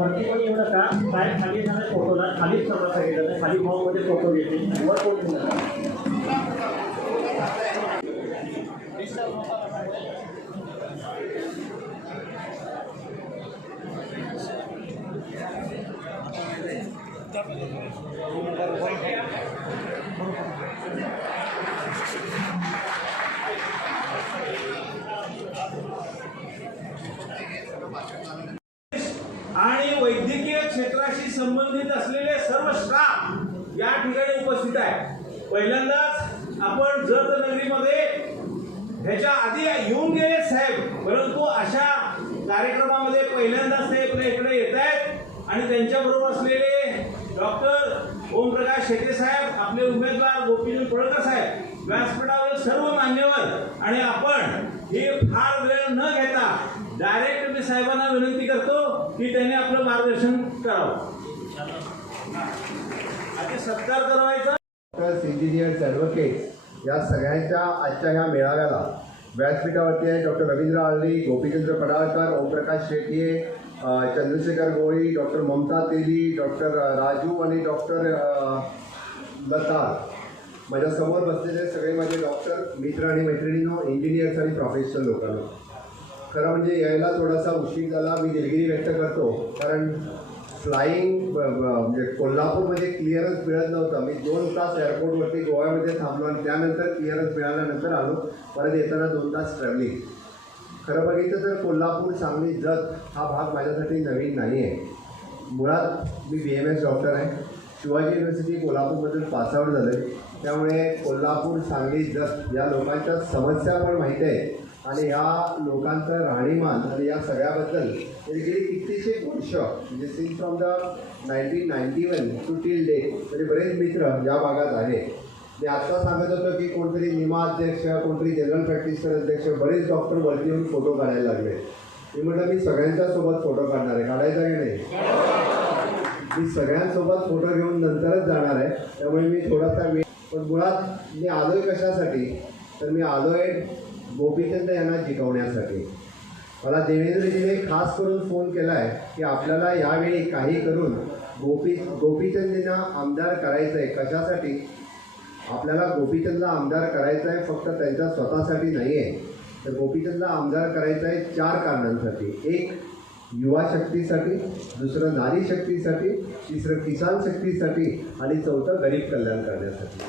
वरती पण येऊ नका काय खाली जाणार फोटोला खालीच सगळं सांगितलं नाही खाली मॉलमध्ये फोटो घेते वर कोण येऊ नका संबंधित असलेले सर्व स्टाफ या ठिकाणी उपस्थित आहे. पहिल्यांदाच आपण जत नगरीमध्ये ह्याच्या आधी येऊन गेले साहेब परंतु अशा कार्यक्रमामध्ये पहिल्यांदाच ते आपल्या इकडे येत आहेत. आणि त्यांच्याबरोबर असलेले डॉक्टर ओमप्रकाश शेटे साहेब आपले उमेदवार गोपीचंद पळकर साहेब व्यासपीठावरील सर्व मान्यवर आणि आपण हे फार वेळ न घेता डायरेक्ट मी साहेबांना विनंती करतो की त्यांनी आपलं मार्गदर्शन करावं. आता इंजिनियर्स ॲडव्होकेट या सगळ्यांच्या आजच्या ह्या मेळाव्याला व्यासपीठावरती आहे डॉक्टर रवींद्र आळली गोपीचंद्र पडाळकर ओमप्रकाश शेटये चंद्रशेखर गोळी डॉक्टर ममता तेली डॉक्टर राजू आणि डॉक्टर लता माझ्यासमोर बसलेले सगळे माझे डॉक्टर मित्र आणि मैत्रिणींनो इंजिनियर्स आणि प्रोफेशनल लोकांना. खरं म्हणजे यायला थोडासा उशीर झाला मी दिलगिरी व्यक्त करतो कारण फ्लाईंग म्हणजे कोल्हापूरमध्ये क्लिअरन्स मिळत नव्हतं. मी दोन तास एअरपोर्टवरती गोव्यामध्ये थांबलो आणि त्यानंतर क्लिअरन्स मिळाल्यानंतर आलो. परत येताना दोन तास ट्रॅव्हलिंग खरं बघितलं तर कोल्हापूर सांगली जत हा भाग माझ्यासाठी नवीन नाही आहे मुळात मी बी एम एस डॉक्टर आहे. शिवाजी युनिव्हर्सिटी कोल्हापूरमधून पासआउट झालं आहे त्यामुळे कोल्हापूर सांगली जत या लोकांच्या समस्या पण माहीत आहे आणि ह्या लोकांचं राहणीमान आणि या सगळ्याबद्दल म्हणजे गेली कित्येक वर्ष म्हणजे since from the nineteen ninety one two till date म्हणजे बरेच मित्र या भागात आहे मी आत्ता सांगत होतो की कोणतरी निमा अध्यक्ष कोणतरी जनरल प्रॅक्टिशनर अध्यक्ष बरेच डॉक्टर वरती येऊन फोटो काढायला लागले. मी म्हटलं मी सगळ्यांच्या सोबत फोटो काढणार आहे काढायचा की नाही? मी सगळ्यांसोबत फोटो घेऊन नंतरच जाणार आहे. त्यामुळे मी थोडासा वेळ पण मुळात मी आलोय कशासाठी? तर मी आलोय गोपीचंद यांना जिकवण्यासाठी. मला देवेंद्रजीने खास करून फोन केला आहे की आपल्याला यावेळी काही करून गोपी गोपीचंदींना आमदार करायचं आहे कशासाठी? आपल्याला गोपीचंदला आमदार करायचं आहे फक्त त्यांच्या स्वतःसाठी नाही आहे तर गोपीचंदला आमदार करायचं आहे चार कारणांसाठी. एक युवा शक्तीसाठी दुसरं नारी शक्तीसाठी तिसरं किसान शक्तीसाठी आणि चौथं गरीब कल्याण करण्यासाठी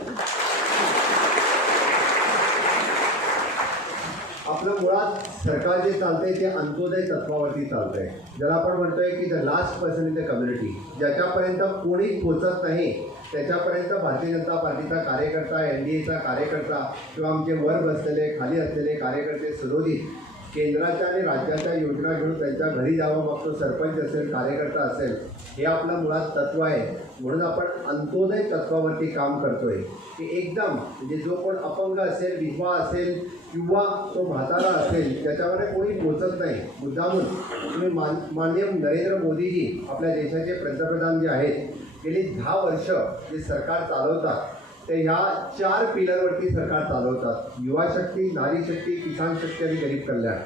आपलं मुळात सरकार जे चालतंय ते अंत्योदय तत्वावरती चालतंय. ज्याला आपण म्हणतोय की the last person in the community ज्याच्यापर्यंत कोणी पोचत नाही त्याच्यापर्यंत भारतीय जनता पार्टीचा कार्यकर्ता एन डी एचा कार्यकर्ता किंवा आमचे वर बसलेले खाली असलेले कार्यकर्ते सरोदित केंद्राच्या आणि राज्याच्या योजना घेऊन त्यांच्या घरी जावं मग तो सरपंच असेल कार्यकर्ता असेल हे आपलं मुळात तत्व आहे. म्हणून आपण अंत्योदय तत्वावरती काम करतोय. की एकदम म्हणजे जो कोण अपंग असेल विधवा असेल किंवा तो म्हातारा असेल त्याच्यामध्ये कोणी पोचत नाही. मुद्दामून तुम्ही मान माननीय नरेंद्र मोदीजी आपल्या देशाचे पंतप्रधान जे आहेत गेली दहा वर्ष जे सरकार चालवतात ते ह्या चार पिलरवरती सरकार चालवतात. युवा शक्ती नारी शक्ती किसान शक्ती आणि गरीब कल्याण.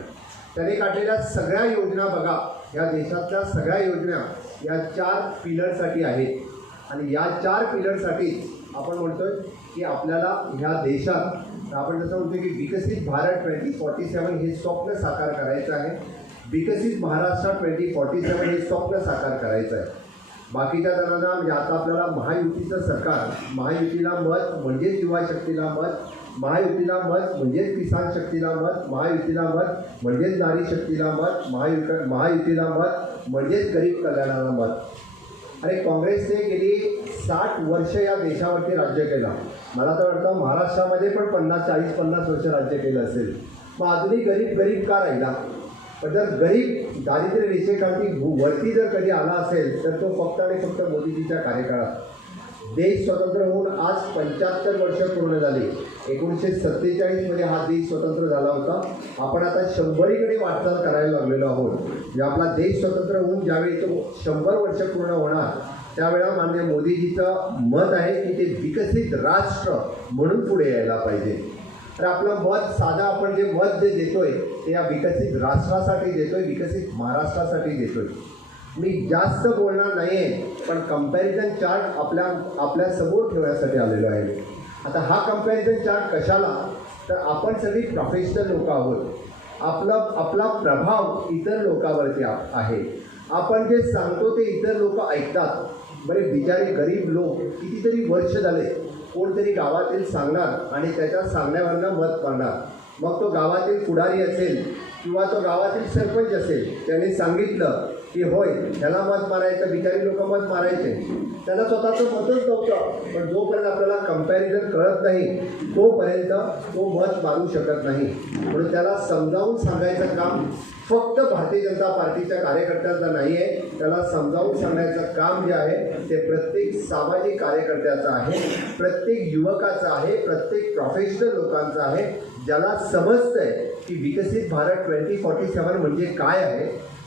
त्याने काढलेल्या सगळ्या योजना बघा. या देशातल्या सगळ्या योजना या चार पिलरसाठी आहेत. आणि या चार पिलरसाठी आपण म्हणतोय की आपल्याला ह्या देशात आपण जसं म्हणतो की विकसित भारत ट्वेंटी फॉर्टी सेवन हे स्वप्न साकार करायचं आहे. विकसित महाराष्ट्र ट्वेंटी फॉर्टी सेवन हे स्वप्न साकार करायचं आहे. बाकीच्या जणांना म्हणजे आता आपल्याला महायुतीचं सरकार महायुतीला मत म्हणजेच युवा शक्तीला मत महायुतीला मत म्हणजेच किसान शक्तीला मत महायुतीला मत म्हणजेच नारी शक्तीला मत महायुक महायुतीला मत म्हणजेच गरीब कल्याणाला मत. आणि काँग्रेसने गेली साठ वर्ष या देशावरती राज्य केलं. मला तर वाटतं महाराष्ट्रामध्ये पण पन्नास चाळीस पन्नास वर्ष राज्य केलं असेल. मग अजूनही गरीब गरीब का राहिला? पण जर गरीब दारिद्र्य रेषेखाली भू- वरती जर कधी आला असेल तर तो फक्त आणि फक्त मोदीजीच्या कार्यकाळात. देश स्वतंत्र होऊन आज पंच्याहत्तर वर्ष पूर्ण झाली. एकोणीसशे सत्तेचाळीसमध्ये हा देश स्वतंत्र झाला होता. आपण आता शंभरीकडे वाटचाल करायला लागलेलो आहोत. म्हणजे आपला देश स्वतंत्र होऊन ज्यावेळी तो शंभर वर्ष पूर्ण होणार त्यावेळेला मान्य मोदीजीचं मत आहे की ते विकसित राष्ट्र म्हणून पुढे यायला पाहिजे. तर आपलं मत साधा आपण जे मत जे देतोय या विकसित राष्ट्रासाठी देतोय विकसित महाराष्ट्रासाठी देतोय. मी जास्त बोलणार नाही आहे पण कंपॅरिझन चार्ट आपल्या आपल्यासमोर ठेवण्यासाठी आलेलो आहे. आता हा कंपॅरिझन चार्ट कशाला? तर आपण सगळी प्रोफेशनल लोक आहोत. आपला आपला प्रभाव इतर लोकांवरती आहे. आपण जे सांगतो ते इतर लोक ऐकतात. बरे बिचारे गरीब लोक कितीतरी वर्ष झाले कोणतरी गावातील सांगणार आणि त्याच्या सांगण्यावरनं मत पडणार मग तो गावातील पुढारी असेल किंवा तो गावातील सरपंच असेल त्याने सांगितलं की होय ह्याला मत मारायचं बिचारी लोक मत मारायचे. त्याला स्वतःचं मतच नव्हतं. पण जोपर्यंत आपल्याला कंपॅरिझन कळत नाही तोपर्यंत तो मत मारू शकत नाही. म्हणून त्याला समजावून सांगायचं काम फक्त भारतीय जनता पार्टीच्या कार्यकर्त्यांचं नाही आहे त्याला समजावून सांगण्याचं काम जे आहे ते प्रत्येक सामाजिक कार्यकर्त्याचं आहे प्रत्येक युवकाचं आहे प्रत्येक प्रोफेशनल लोकांचं आहे. ज्याला समजतंय की विकसित भारत ट्वेंटी फॉर्टी सेवन म्हणजे काय आहे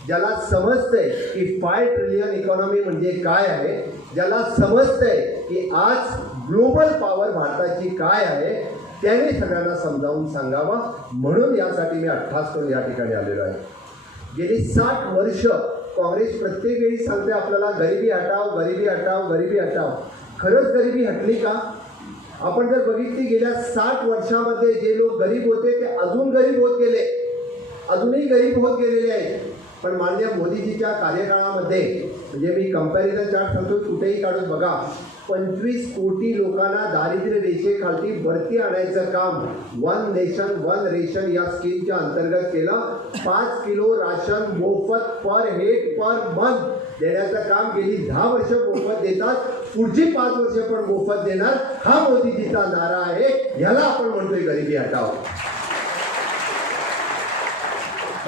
ज्याला समजतंय की फाय ट्रिलियन इकॉनॉमी म्हणजे काय आहे ज्याला समजतंय की आज ग्लोबल पॉवर भारताची काय आहे त्याने सगळ्यांना समजावून सांगावं. म्हणून यासाठी मी अठ्ठास करून या ठिकाणी आलेलो आहे. गेली साठ वर्ष काँग्रेस प्रत्येक वेळी सांगते आपल्याला गरिबी हटाव गरिबी हटाव गरिबी हटाव खरंच गरिबी हटली का? आपण जर बघितली गेल्या साठ वर्षामध्ये जे लोक गरीब होते ते अजून गरीब होत गेले. अजूनही गरीब होत गेलेले आहेत. पण माननीय मोदीजीच्या कार्यकाळामध्ये म्हणजे मी कंपॅरिझन चार्ट सांगतो कुठेही काढून बघा पंचवीस कोटी लोकांना दारिद्र्य रेषेखालती भरती आणायचं काम वन नेशन वन रेशन या स्कीमच्या अंतर्गत केलं. पाच किलो राशन मोफत पर हेड पर मंथ देण्याचं काम गेली दहा वर्ष मोफत देतात. पुढची पाच वर्ष पण मोफत देणार. हा मोदीजीचा नारा आहे. ह्याला आपण म्हणतोय गरिबी हटाव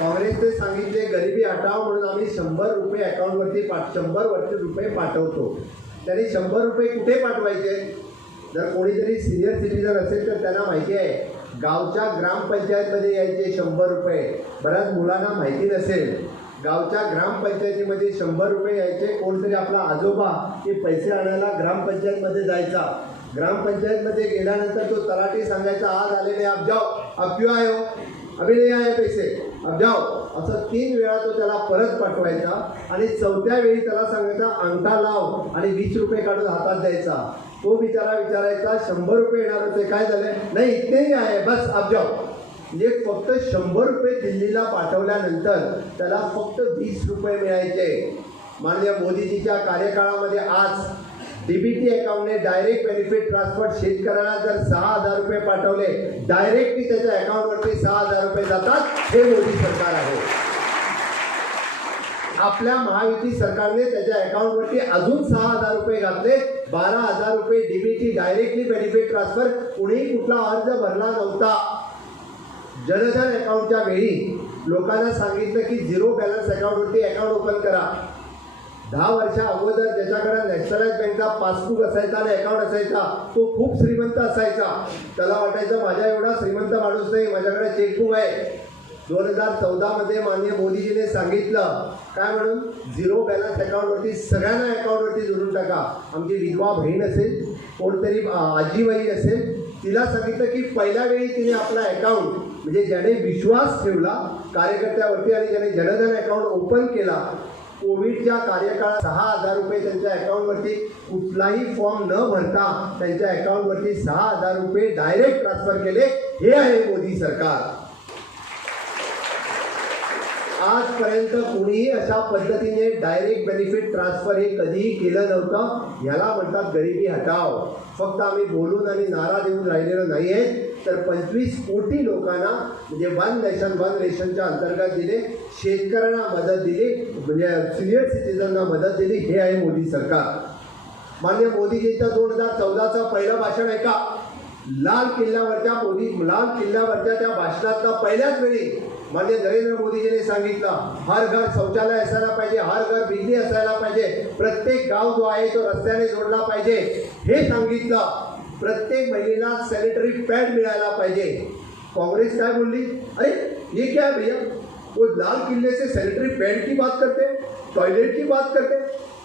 काँग्रेसने सांगितले गरिबी हटाव म्हणून आम्ही शंभर रुपये अकाउंटवरती पाठ शंभर वर्ष रुपये पाठवतो. त्यांनी शंभर रुपये कुठे पाठवायचे? जर कोणीतरी सिनियर सिटीजन असेल तर त्यांना माहिती आहे गावच्या ग्रामपंचायतमध्ये यायचे शंभर रुपये. बऱ्याच मुलांना माहिती नसेल गावच्या ग्रामपंचायतीमध्ये शंभर रुपये यायचे. कोणतरी आपला आजोबा की पैसे आणायला ग्रामपंचायतमध्ये जायचा. ग्रामपंचायतमध्ये गेल्यानंतर तो तलाठी सांगायचा आज आलेले आप जाओ अब क्यों आए हो? अभी नाही आहे हो पैसे. जाओ. असं तीन वेळा तो त्याला परत पाठवायचा आणि चौथ्या वेळी त्याला सांगायचा अंगठा लाव आणि वीस रुपये काढून हातात द्यायचा. तो बिचारा विचारायचा शंभर रुपये येणार होते काय झाले? नाही इतकेही आहे बस अब जाओ. म्हणजे फक्त शंभर रुपये दिल्लीला पाठवल्यानंतर त्याला फक्त वीस रुपये मिळायचे. माननीय मोदीजीच्या कार्यकाळामध्ये आज डीबीटी अकाउंटने डायरेक्ट बेनिफिट ट्रान्सफर शेतकऱ्याला जर सहा हजार रुपये पाठवले डायरेक्टली त्याच्या अकाउंटवरती सहा हजार रुपये जातात हे मोदी सरकार आहे. आपल्या महायुती सरकारने त्याच्या अकाउंटवरती अजून सहा हजार रुपये घातले बारा हजार रुपये डीबीटी डायरेक्टली बेनिफिट ट्रान्सफर कुणीही कुठला अर्ज भरला नव्हता. जनधन अकाउंटच्या वेळी लोकांना सांगितलं की झिरो बॅलन्स अकाउंटवरती अकाउंट ओपन करा. दहा वर्षा अगोदर ज्याच्याकडे नॅशनलाइज बँकचा पासबुक असायचा आणि अकाउंट असायचा तो खूप श्रीमंत असायचा. त्याला वाटायचं माझ्या एवढा श्रीमंत माणूस नाही माझ्याकडे चेकबुक आहे. दोन हजार चौदामध्ये माननीय मोदीजीने सांगितलं काय म्हणून? झिरो बॅलन्स अकाउंटवरती सगळ्यांना अकाउंटवरती जोडून टाका. आमची विधवा बहीण असेल कोणतरी आजीबाई असेल तिला सांगितलं की पहिल्या वेळी तिने आपला अकाउंट म्हणजे ज्याने विश्वास ठेवला कार्यकर्त्यावरती आणि ज्याने जनधन अकाउंट ओपन केला कोविडच्या कार्यकाळात सहा हजार रुपये त्यांच्या अकाउंटवरती कुठलाही फॉर्म न भरता त्यांच्या अकाउंटवरती सहा हजार रुपये डायरेक्ट ट्रान्सफर केले हे आहे मोदी सरकार. आजपर्यंत कुणीही अशा पद्धतीने डायरेक्ट बेनिफिट ट्रान्सफर हे कधीही केलं नव्हतं. याला म्हणतात गरिबी हटाव. फक्त आम्ही बोलून आणि नारा देऊन राहिलेलं नाही आहे तर पंचवीस कोटी लोकांना म्हणजे वन नेशन वन रेशनच्या अंतर्गत दिले शेतकऱ्यांना मदत दिली म्हणजे सिनियर सिटीजनना मदत दिली हे आहे मोदी सरकार. मान्य मोदीजींचा दोन हजार चौदाचं पहिलं भाषण आहे का? लाल किल्ल्यावरच्या मोदी लाल किल्ल्यावरच्या त्या भाषणातला पहिल्याच वेळी मान्य नरेंद्र मोदीजीने सांगितलं हर घर शौचालय असायला पाहिजे हर घर बिजली असायला पाहिजे प्रत्येक गाव जो आहे तो रस्त्याने जोडला पाहिजे हे सांगितलं. प्रत्येक महिलेला सॅनिटरी पॅड मिळायला पाहिजे. काँग्रेस काय बोलली? अरे ये क्या है भैया? वो लाल किल्ले से सैनिटरी पैड की बात करते टॉयलेट की बात करते.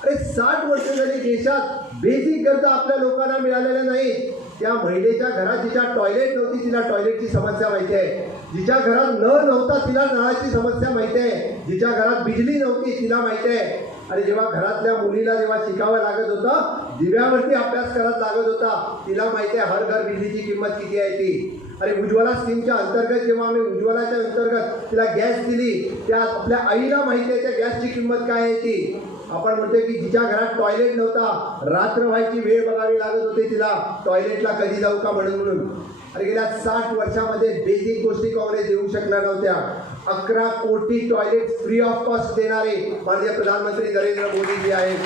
अरे साठ वर्ष झाली देशात बेसिक गरजा आपल्या लोकांना मिळालेल्या नाही त्या महिलेच्या घरात जिच्या टॉयलेट नव्हती तिला टॉयलेटची समस्या माहिती आहे. जिच्या घरात नळ नव्हता तिला नळाची समस्या माहिती आहे. जिच्या घरात बिजली नव्हती तिला माहिती आहे. आणि जेव्हा घरातल्या मुलीला जेव्हा शिकावं लागत होतं दिव्यावरती अभ्यास करत लागत होता तिला माहिती आहे हर घर बिजलीची किंमत किती आहे ती. आणि उज्ज्वला स्कीमच्या अंतर्गत जेव्हा आम्ही उज्ज्वलाच्या अंतर्गत तिला गॅस दिली त्या आपल्या आईला माहिती आहे त्या गॅसची किंमत काय आहे ती. आपण म्हणतोय की जिच्या घरात टॉयलेट नव्हता रात्र व्हायची वेळ बघावी लागत होती तिला टॉयलेटला कधी जाऊ का म्हणून. म्हणून आणि गेल्या साठ वर्षामध्ये बेसिक गोष्टी काँग्रेस देऊ शकल्या नव्हत्या. अकरा कोटी टॉयलेट फ्री ऑफ कॉस्ट देणारे माननीय प्रधानमंत्री नरेंद्र मोदीजी आहेत.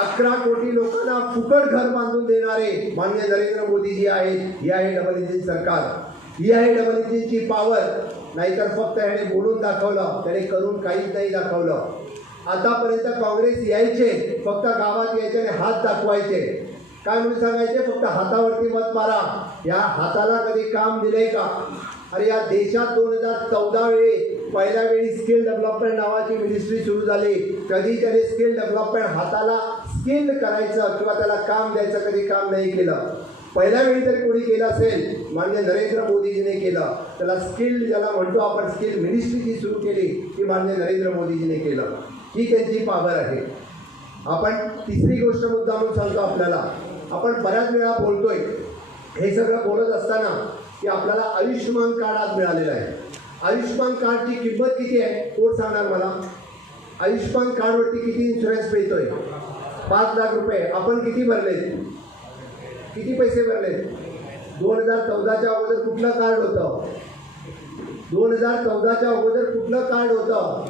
अकरा कोटी लोकांना फुकट घर बांधून देणारे मान्य नरेंद्र मोदीजी आहेत. ही आहे डबल इंजिन सरकार. ही आहे डबल इंजिनची पॉवर नाहीतर फक्त ह्याने बोलून दाखवलं त्याने करून काहीच नाही दाखवलं. आतापर्यंत काँग्रेस यायचे फक्त गावात यायचे आणि हात दाखवायचे. काय म्हणून सांगायचे? फक्त हातावरती मत मारा. या हाताला कधी काम दिलंय का? अरे या देशात दोन हजार चौदा वेळी पहिल्या वेळी स्किल डेव्हलपमेंट नावाची मिनिस्ट्री सुरू झाली. कधी त्याने स्किल डेव्हलपमेंट हाताला स्किल करायचं किंवा त्याला काम द्यायचं कधी काम नाही केलं. पहिल्या वेळी जर कोणी केलं असेल माननीय नरेंद्र मोदीजीने केलं त्याला स्किल ज्याला म्हणतो आपण स्किल मिनिस्ट्री जी सुरू केली ती माननीय नरेंद्र मोदीजीने केलं. ही त्यांची पावर आहे. आपण तिसरी गोष्ट मुद्दा म्हणून सांगतो आपल्याला. आपण बऱ्याच वेळा बोलतोय. हे सगळं बोलत असताना की आपल्याला आयुष्यमान कार्ड आज मिळालेलं आहे. आयुष्यमान कार्डची किंमत किती आहे? कोण सांगणार मला? आयुष्यमान कार्डवरती किती इन्शुरन्स मिळतोय? पाच लाख रुपये. आपण किती भरले किती पैसे भरले दोन हजार चौदाच्या अगोदर कुठलं कार्ड होतं? दोन हजार चौदाच्या अगोदर कुठलं कार्ड होतं?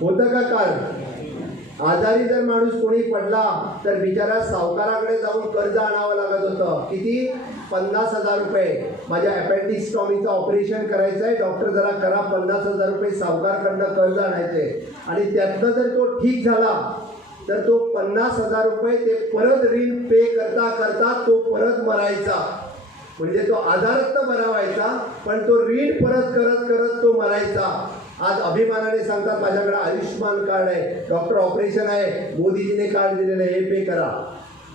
होतं का कार्ड? आजारी जर माणूस कोणी पडला तर बिचारा सावकाराकडे जाऊन कर्ज आणावं लागत होतं. किती? पन्नास हजार रुपये. माझ्या अपेंडिक्सटॉमीचं ऑपरेशन करायचं आहे डॉक्टर जरा करा पन्नास हजार रुपये सावकारकडनं कर्ज आणायचे आणि त्यातनं जर तो ठीक झाला तर तो पन्नास हजार रुपये ते परत ऋण पे करता करता तो परत मरायचा. म्हणजे तो आजारात बरा व्हायचा पण तो ऋण परत करत करत तो मरायचा. आज अभिमानाने सांगतात माझ्याकडे आयुष्यमान कार्ड आहे. डॉक्टर ऑपरेशन आहे. मोदीजीने कार्ड दिलेलं आहे. हे पे करा.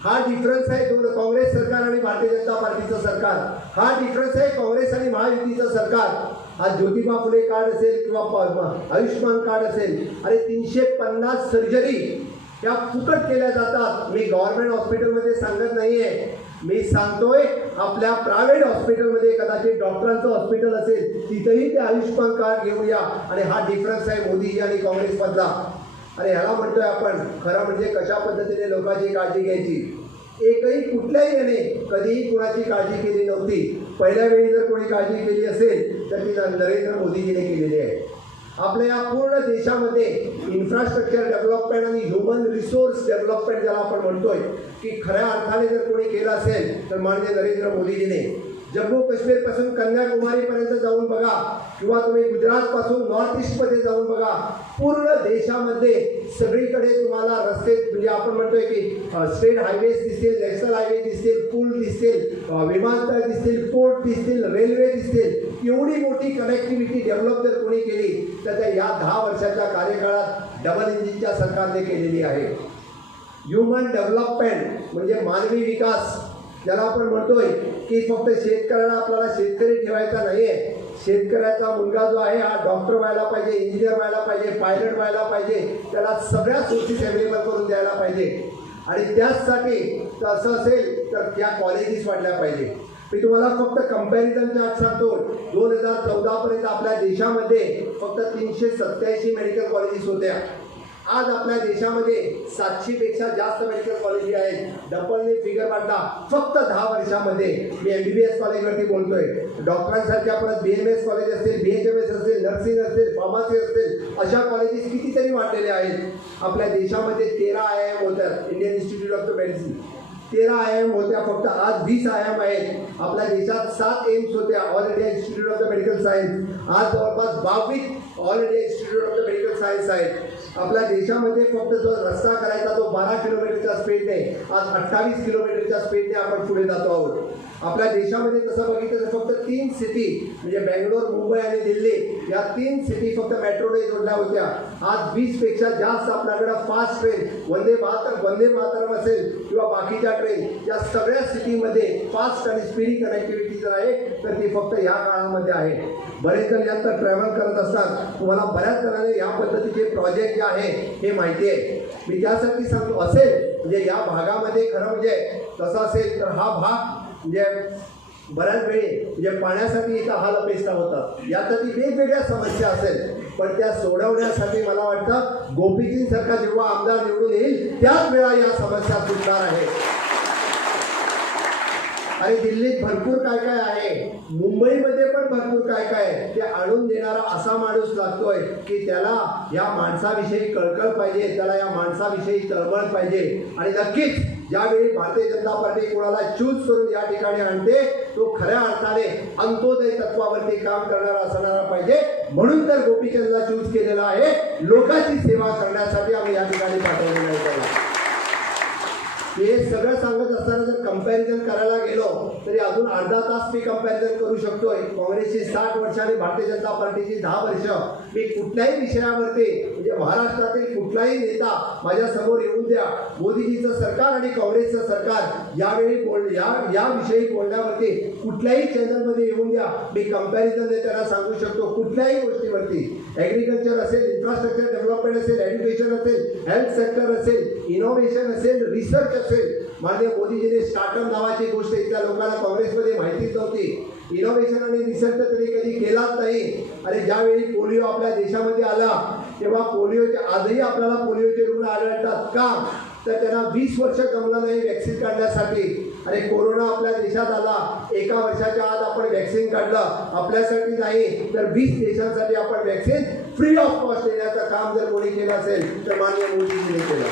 हा डिफरन्स आहे तुमचं काँग्रेस सरकार आणि भारतीय जनता पार्टीचं सरकार. हा डिफरन्स आहे काँग्रेस आणि महायुतीचं सरकार. आज ज्योतिबा फुले कार्ड असेल किंवा आयुष्यमान कार्ड असेल. आणि तीनशे पन्नास सर्जरी या फुकट केल्या जातात. मी गव्हर्नमेंट हॉस्पिटलमध्ये सांगत नाही आहे मी सांगतोय आपल्या प्रायव्हेट हॉस्पिटलमध्ये कदाचित डॉक्टरांचं हॉस्पिटल असेल तिथेही ते आयुष्यमान कार्ड घेऊन या. आणि हा डिफरन्स आहे मोदीजी आणि काँग्रेसमधला. आणि ह्याला म्हणतोय आपण खरं म्हणजे कशा पद्धतीने लोकांची काळजी घ्यायची? एकही कुठल्याही याने कधीही कुणाची काळजी केली नव्हती. पहिल्या वेळी जर कोणी काळजी केली असेल तर ती नरेंद्र मोदीजीने केलेली आहे. आपल्या या पूर्ण देशामध्ये इन्फ्रास्ट्रक्चर डेव्हलपमेंट आणि ह्युमन रिसोर्स डेव्हलपमेंट ज्याला आपण म्हणतोय की खऱ्या अर्थाने जर कोणी केलं असेल तर माननीय नरेंद्र मोदीजीने जम्मू काश्मीरपासून कन्याकुमारीपर्यंत जाऊन बघा किंवा तुम्ही गुजरात पासून नॉर्थ ईस्टमध्ये जाऊन बघा पूर्ण देशामध्ये सगळीकडे तुम्हाला रस्ते म्हणजे आपण म्हणतोय की स्टेट हायवेज दिसतील नॅशनल हायवे दिसतील पूल दिसतील विमानतळ दिसतील पोर्ट दिसतील रेल्वे दिसतील एवढी मोठी कनेक्टिव्हिटी डेव्हलप जर कोणी केली तर त्या या दहा वर्षाच्या कार्यकाळात डबल इंजिनच्या सरकारने केलेली आहे. ह्युमन डेव्हलपमेंट म्हणजे मानवी विकास. ज्याला आपण म्हणतोय की फक्त शेतकऱ्याला आपल्याला शेतकरी ठेवायचा नाहीये. शेतकऱ्याचा मुलगा जो आहे हा डॉक्टर व्हायला पाहिजे इंजिनियर व्हायला पाहिजे पायलट व्हायला पाहिजे त्याला सगळ्या सोर्सेस अवेलेबल करून द्यायला पाहिजे. आणि त्याचसाठी तसं असेल तर त्या कॉलेजेस वाढल्या पाहिजे. मी तुम्हाला फक्त कंपॅरिझन चार्ट सांगतो. दोन हजार चौदापर्यंत आपल्या देशामध्ये फक्त तीनशे सत्याऐंशी मेडिकल कॉलेजेस होत्या. आज आपल्या देशामध्ये सातशेपेक्षा जास्त मेडिकल कॉलेज आहेत. डबलने फिगर मांडला. फक्त दहा वर्षामध्ये. मी एम बी बी एस कॉलेजवरती बोलतोय. डॉक्टरांसारख्या परत बी एम एस कॉलेज असतील बी एच एम एस असतील नर्सिंग असेल फार्मसी असतील अशा कॉलेजेस कितीतरी वाढलेल्या आहेत. आपल्या देशामध्ये तेरा आय एम होत्यात Indian institute of the medicine तेरा आय एम होत्या फक्त आज वीस आय एम आहेत. आपल्या देशात सात एम्स होत्या all India institute of the medical science आज जवळपास बावीस all India institute of the medical science आहेत. आपल्या देशामध्ये फक्त जो रस्ता करायचा तो बारा किलोमीटरच्या स्पीडने आज अठ्ठावीस किलोमीटरच्या स्पीडने आपण पुढे जातो आहोत. आपल्या देशामध्ये तसं बघितलं तर फक्त तीन सिटी म्हणजे बेंगलोर मुंबई आणि दिल्ली या तीन सिटी फक्त मेट्रोने जोडल्या होत्या. आज वीसपेक्षा जास्त आपल्याकडे फास्ट ट्रेन वंदे भारत वंदे मातरम असेल किंवा बाकीच्या ट्रेन या सगळ्या सिटीमध्ये फास्ट आणि स्पीडी कनेक्टिव्हिटी जर आहे तर ती फक्त या काळामध्ये आहे. बरेच जण यात ट्रॅव्हल करत असतात. तुम्हाला बऱ्याच जणांना या पद्धतीचे प्रोजेक्ट जे आहे हे माहिती आहे. मी त्यासाठी सांगतो असेल म्हणजे या भागामध्ये खरं म्हणजे तसं असेल तर हा भाग म्हणजे बऱ्याच वेळी म्हणजे पाण्यासाठी इथं हाल अपेक्षा होतात ती वेगवेगळ्या समस्या असेल पण त्या सोडवण्यासाठी मला वाटतं गोपीजींसारखा जेव्हा आमदार निवडून येईल त्याच वेळा या समस्या सुटणार आहे. आणि दिल्लीत भरपूर काय काय आहे मुंबईमध्ये पण भरपूर काय काय आहे ते आणून देणारा असा माणूस लागतोय की त्याला या माणसाविषयी कळकळ पाहिजे त्याला या माणसाविषयी तळमळ पाहिजे. आणि नक्कीच ज्यावेळी भारतीय जनता पार्टी कोणाला चूज करून या ठिकाणी आणते तो खऱ्या अर्थाने अंत्योदय तत्वावरती काम करणारा असणारा पाहिजे. म्हणून तर गोपीचंदला चूज केलेला आहे. लोकांची सेवा करण्यासाठी आम्ही या ठिकाणी पाठवलेलं आहे. त्याला हे सगळं सांगत असताना जर कंपॅरिझन करायला गेलो तरी अजून अर्धा तास मी कंपॅरिझन करू शकतोय. काँग्रेसची साठ वर्ष आणि भारतीय जनता पार्टीची दहा वर्ष. मी कुठल्याही विषयावरती म्हणजे महाराष्ट्रातील कुठलाही नेता माझ्यासमोर येऊन द्या. मोदीजीचं सरकार आणि काँग्रेसचं सरकार यावेळी बोल या याविषयी बोलण्यावरती कुठल्याही चॅनलमध्ये येऊन द्या. मी कंपॅरिझन त्यांना सांगू शकतो कुठल्याही गोष्टीवरती. ॲग्रिकल्चर असेल इन्फ्रास्ट्रक्चर डेव्हलपमेंट असेल एज्युकेशन असेल हेल्थ सेक्टर असेल इनोव्हेशन असेल रिसर्च असेल. माननीय मोदीजीने स्टार्टअप नावाची गोष्ट इथल्या लोकांना काँग्रेसमध्ये माहितीच नव्हती. इनोव्हेशन आणि रिसर्च तरी कधी केलाच नाही. आणि ज्यावेळी पोलिओ आपल्या देशामध्ये आला तेव्हा पोलिओचे आजही आपल्याला पोलिओचे रुग्ण आढळतात का? तर त्यांना वीस वर्ष जमलं नाही वॅक्सिन काढण्यासाठी. आणि कोरोना आपल्या देशात आला. एका वर्षाच्या आत आपण वॅक्सिन काढलं. आपल्यासाठी नाही तर वीस देशांसाठी आपण वॅक्सिन फ्री ऑफ कॉस्ट देण्याचं काम जर कोणी केलं असेल तर माननीय मोदीजीने केलं.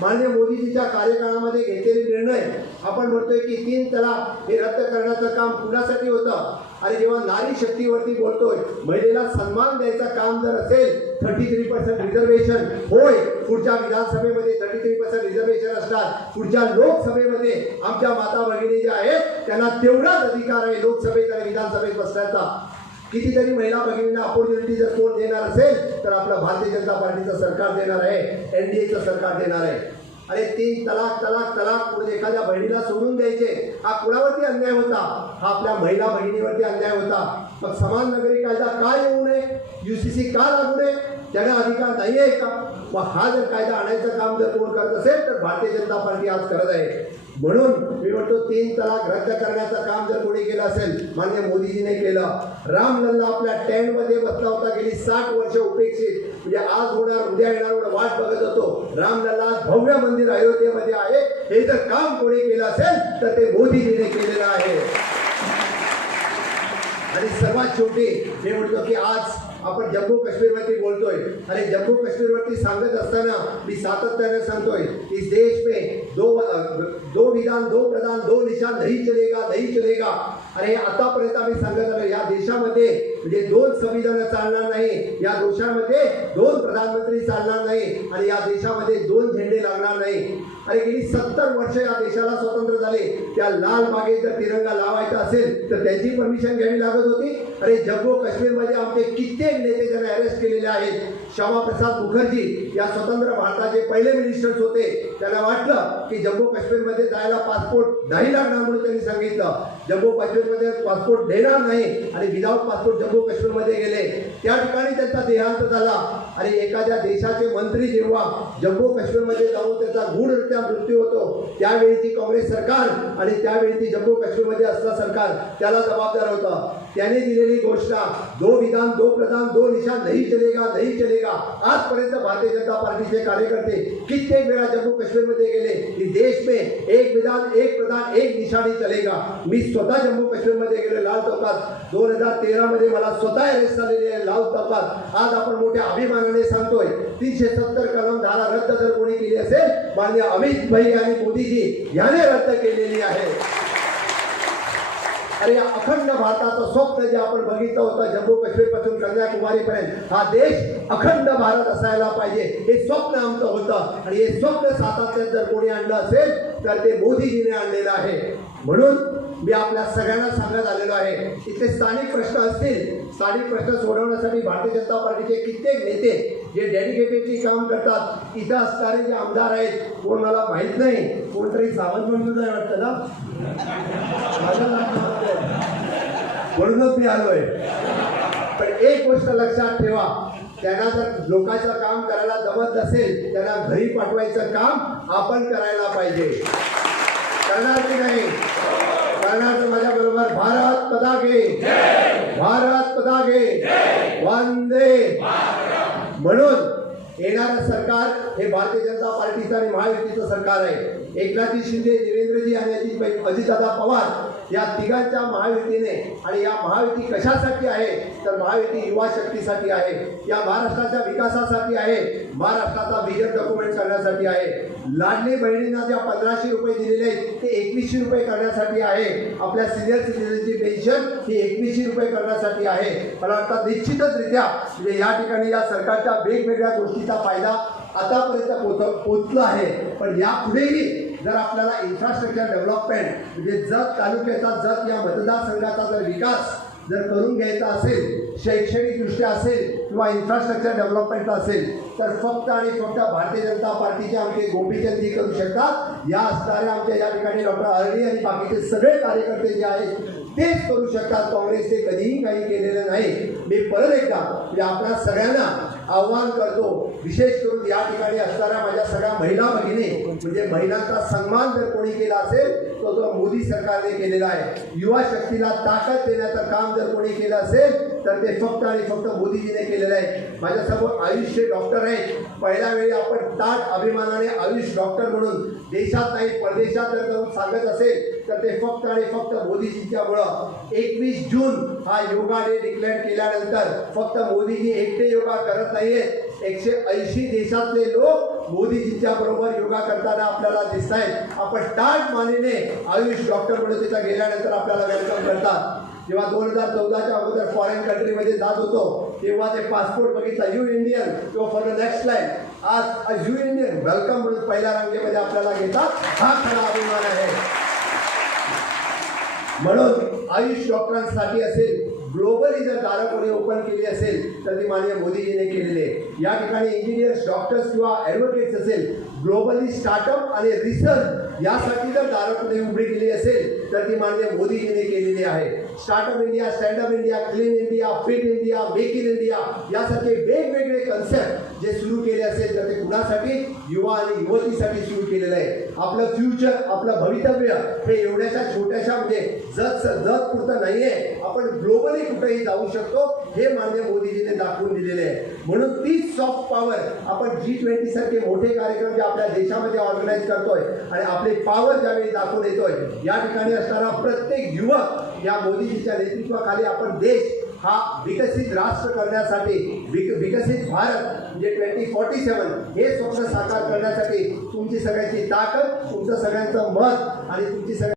माननीय मोदीजीच्या कार्यकाळामध्ये घेतलेले निर्णय आपण म्हणतोय की तीन तलाक हे रद्द करण्याचं काम कुणासाठी होतं? आणि जेव्हा नारी शक्तीवरती बोलतोय महिलेला सन्मान द्यायचं काम जर असेल थर्टी थ्री पर्सेंट रिझर्वेशन होय. पुढच्या विधानसभेमध्ये थर्टी थ्री पर्सेंट रिझर्वेशन असतात पुढच्या लोकसभेमध्ये आमच्या माता भगिनी ज्या आहेत त्यांना तेवढाच अधिकार आहे लोकसभेत आणि विधानसभेत बसण्याचा. कितीतरी महिला भगिनींना अपॉर्च्युनिटी जर कोण देणार असेल तर आपलं भारतीय जनता पार्टीचं सरकार देणार आहे एनडीएचं सरकार देणार आहे. अरे तीन तलाक तलाक तलाक म्हणजे एखाद्या बहिणीला सोडून द्यायचे. हा कुणावरती अन्याय होता? हा आपल्या महिला बहिणीवरती अन्याय होता. मग समान नगरी कायदा का येऊ नये? यू सी सी का लागू नये? त्याला अधिकार नाही आहे का? मग हा जर कायदा आणायचं काम जर कोण करत असेल तर भारतीय जनता पार्टी आज करत आहे. म्हणून मी म्हणतो तीन तलाक रद्द करण्याचं काम जर कोणी केलं असेल मान्य मोदीजीने केलं. रामलल्ला आपल्या टेंटमध्ये बसला होता गेली साठ वर्ष उपेक्षित. म्हणजे आज होणार उद्या येणार एवढं वाट बघत होतो रामलला भव्य मंदिर अयोध्येमध्ये आहे. हे जर काम कोणी केलं असेल तर ते मोदीजीने केलेलं आहे. आणि सर्वात शेवटी मी म्हणतो की आज आपण जम्मू काश्मीरवरती बोलतोय. आणि जम्मू काश्मीरवरती सांगत असताना मी सातत्याने सांगतोय की देश मे दो दो विधान दो प्रधान दो निशान दही चलेगा दही चलेगा. आणि आतापर्यंत आम्ही सांगत आलो या देशामध्ये म्हणजे दोन संविधान चालणार नाही या देशामध्ये दोन प्रधानमंत्री चालणार नाही आणि या देशामध्ये दोन झेंडे लागणार नाही. आणि गेली सत्तर वर्ष या देशाला स्वतंत्र झाले. त्या लाल बागेत जर तिरंगा लावायचा असेल तर त्यांची परमिशन घ्यावी लागत होती. अरे जम्मू काश्मीरमध्ये आमचे कित्येक नेते त्यांना अरेस्ट केलेले आहेत. श्यामाप्रसाद मुखर्जी या स्वतंत्र भारताचे पहिले मिनिस्टर्स होते. त्यांना वाटलं की जम्मू काश्मीरमध्ये जायला पासपोर्ट नाही लागणार म्हणून त्यांनी सांगितलं. जम्मू काश्मीरमध्ये पासपोर्ट देणार नाही आणि विदाऊट पासपोर्ट जम्मू काश्मीरमध्ये गेले. त्या ठिकाणी त्यांचा देहांत झाला. आणि एखाद्या देशाचे मंत्री जेव्हा जम्मू काश्मीरमध्ये जाऊन त्याचा गूढरित्या मृत्यू होतो त्यावेळीची काँग्रेस सरकार आणि त्यावेळी जम्मू काश्मीरमध्ये असलं सरकार त्याला जबाबदार होतं. त्याने दिलेली घोषणा दो विधान दो प्रधान दो निशान नाही चलेगा नाही चलेगा. आजपर्यंत भारतीय जनता पार्टीचे कार्यकर्ते कित्येक वेळा जम्मू काश्मीरमध्ये गेले की देश में एक विधान एक प्रधान एक निशाणी चलेगा. मी स्वतः जम्मू काश्मीरमध्ये गेलो लाल चौकात. दोन हजार तेरामध्ये मला स्वतः अरेस्ट झालेले आहे लाल चौकात. आज आपण मोठ्या अभिमानाने सांगतोय तीनशे सत्तर कलम धारा रद्द जर कोणी केली असेल माननीय अमित भाई आणि मोदीजी याने रद्द केलेली आहे. आणि या अखंड भारताचं स्वप्न जे आपण बघितलं होतं जम्मू काश्मीरपासून कन्याकुमारीपर्यंत हा देश अखंड भारत असायला पाहिजे. हे स्वप्न आमचं होतं. आणि हे स्वप्न सातत्यात जर कोणी आणलं असेल तर ते मोदीजीने आणलेलं आहे. म्हणून मी आपल्या सगळ्यांना सांगत आलेलो आहे इथे स्थानिक प्रश्न असतील स्थानिक प्रश्न सोडवण्यासाठी भारतीय जनता पार्टीचे कित्येक नेते जे डेडिकेटेडली काम करतात इथं असणारे जे आमदार आहेत कोण मला माहीत नाही कोणतरी सावंत म्हणून आहे वाटतं ना? नाही. म्हणूनच मी आलोय. पण एक गोष्ट लक्षात ठेवा त्यांना जर लोकांचं काम करायला जमत नसेल त्यांना घरी पाठवायचं काम आपण करायला पाहिजे. करणार की नाही? करणार तर माझ्या बरोबर भारत पदागे. भारत पदागे. वंदे. म्हणून येणारं सरकार हे भारतीय जनता पार्टीचं आणि महायुतीचं सरकार आहे. एकनाथजी शिंदे देवेंद्रजी आणि अजित अजितदादा पवार या तिघांच्या महायुतीने आणि या महायुती कशासाठी आहे? तर महायुती युवा शक्तीसाठी आहे या महाराष्ट्राच्या विकासासाठी आहे महाराष्ट्राचा विजन डॉक्युमेंट करण्यासाठी आहे. लाडली बहिणींना ज्या पंधराशे रुपये दिलेले ते एकवीसशे रुपये करण्यासाठी आहे. आपल्या सिनियर सिटीजनची पेन्शन ही एकवीसशे रुपये करण्यासाठी आहे. मला वाटतं निश्चितचरित्या म्हणजे या ठिकाणी या सरकारच्या वेगवेगळ्या गोष्टीचा फायदा आतापर्यंत पोच पोचलं आहे. पण यापुढेही जर आपल्याला इन्फ्रास्ट्रक्चर डेव्हलपमेंट म्हणजे जत तालुक्याचा जत या मतदारसंघाचा जर विकास जर करून घ्यायचा असेल शैक्षणिकदृष्ट्या असेल किंवा इन्फ्रास्ट्रक्चर डेव्हलपमेंट असेल तर फक्त आणि फक्त भारतीय जनता पार्टीचे आमचे गोपीचंदजी करू शकतात. या असणाऱ्या आमच्या या ठिकाणी डॉक्टर अरणी आणि बाकीचे सगळे कार्यकर्ते जे आहेत तेच करू शकतात. काँग्रेसने कधीही काही केलेलं नाही. मी परत एकदा म्हणजे आपल्या सगळ्यांना आव्हान करतो विशेष करून या ठिकाणी असणाऱ्या माझ्या सगळ्या महिला भगिनी म्हणजे महिलांचा सन्मान जर कोणी केला असेल तो जो मोदी सरकारने केलेला आहे युवा शक्तीला ताकद देण्याचं काम जर कोणी केलं असेल तर ते फक्त आणि फक्त मोदीजीने केलेलं आहे. माझ्यासमोर आयुष्य डॉक्टर आहेत. पहिल्या वेळी आपण ताट अभिमानाने आयुष डॉक्टर म्हणून देशात नाही परदेशात जर जाऊन सांगत असेल तर ते फक्त आणि फक्त मोदीजीच्यामुळं. एकवीस जून हा योगा डे डिक्लेअर केल्यानंतर फक्त मोदीजी एकटे योगा करत नाहीयेत. एकशे ऐंशी देशातले लोक मोदीजींच्या बरोबर योगा करताना आपल्याला दिसत आहेत आपण टाट मानेने आयुष डॉक्टर म्हणून तिथं गेल्यानंतर आपल्याला वेलकम करतात. जेव्हा दोन हजार चौदाच्या अगोदर फॉरेन कंट्रीमध्ये जात होतो तेव्हा ते पासपोर्ट बघितला यू इंडियन किंवा फॉर द नेक्स्ट लाईन आज यू इंडियन वेलकम म्हणून पहिल्या रांगेमध्ये आपल्याला घेतात. हा खरा अभिमान आहे. म्हणून आयुष डॉक्टरांसाठी असेल ग्लोबली जर दारं कोणी ओपन केली असेल तर ती माननीय मोदीजीने केलेली आहे. या ठिकाणी इंजिनियर्स डॉक्टर्स किंवा ॲडव्होकेट्स असेल ग्लोबली स्टार्टअप आणि रिसर्च यासाठी जर दारं कोणी उघडी केली असेल तर ती माननीय मोदीजीने केलेली आहे. Startup India standup India clean India fit India make in India यासारखे वेगवेगळे कन्सेप्ट जे सुरू केले असेल तर ते कुणासाठी? युवा आणि युवतीसाठी सुरू केलेलं आहे. आपलं फ्युचर आपलं भवितव्य हे एवढ्याशा छोट्याशा म्हणजे जत जत पुरतं आहे आपण ग्लोबली कुठेही जाऊ शकतो हे मान्य मोदीजीने दाखवून दिलेले आहे. म्हणून तीच सॉफ्ट पॉवर आपण जी ट्वेंटी सारखे मोठे कार्यक्रम जे आपल्या देशामध्ये ऑर्गनाईज करतोय आणि आपली पॉवर ज्यावेळी दाखवून येतोय या ठिकाणी असणारा प्रत्येक युवक या मोदीजीच्या नेतृत्वाखाली आपण देश हा विकसित राष्ट्र करण्यासाठी विक विकसित भारत म्हणजे ट्वेंटी फॉर्टी सेवन हे स्वप्न साकार करण्यासाठी तुमची सगळ्यांची ताकद तुमचं सगळ्यांचं मत आणि तुमची सगळ्या